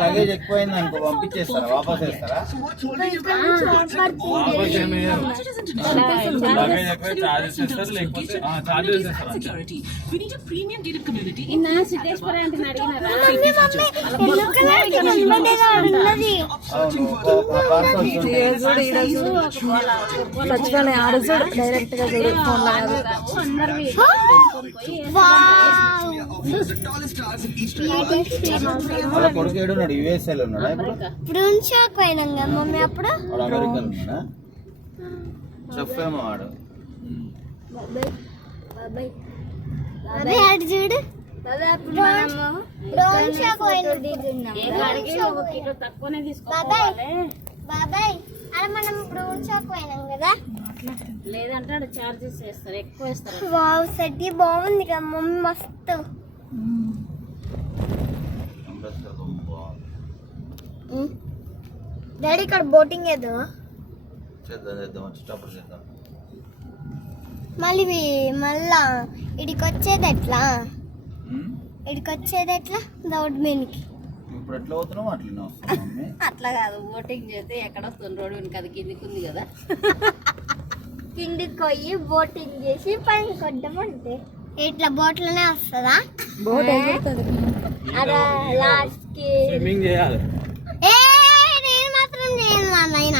Luggage ఎక్కువైంది అనుకో పంపించేస్తారా, వాపస్ వేస్తారా? డైరెక్ట్ గా వాళ్ళ కొడుకు ఏడున్నాడు? యుఎస్ఏలో ఉన్నాడా ఇప్పుడు? మమ్మీ అప్పుడు అమెరికన్ ఉన్నాడా? చెఫ్ ఏమో వాడు. చూడు బాబాయ్ అరే మనం డ్రోన్ షాక్ పోయినాం కదా, లేదంటే చార్జెస్ చేస్తారు, ఎక్కువ వేస్తారు. వావ్ సెట్టి బాగుంది కదా మమ్మీ, మస్తు. డాడీ ఇక్కడ బోటింగ్ చేద్దామా? మళ్ళా ఇడికి వచ్చేది ఎట్లా దౌడ్ మీనికి? ఇప్పుడు ఎట్లా పోతున్నావు అట్లా అట్లా కాదు, బోటింగ్ చేస్తే ఎక్కడ వస్తుంది, రోడ్డు వెనుక అది కిందికి ఉంది కదా, కిందికి పోయి బోటింగ్ చేసి పైన కొట్టమంటే ఇట్లా బోట్లోనే వస్తుందా? బోట్ లాస్ట్ కి స్విమ్మింగ్ చేయాలి. నేను మాత్రం చేయను నాయన.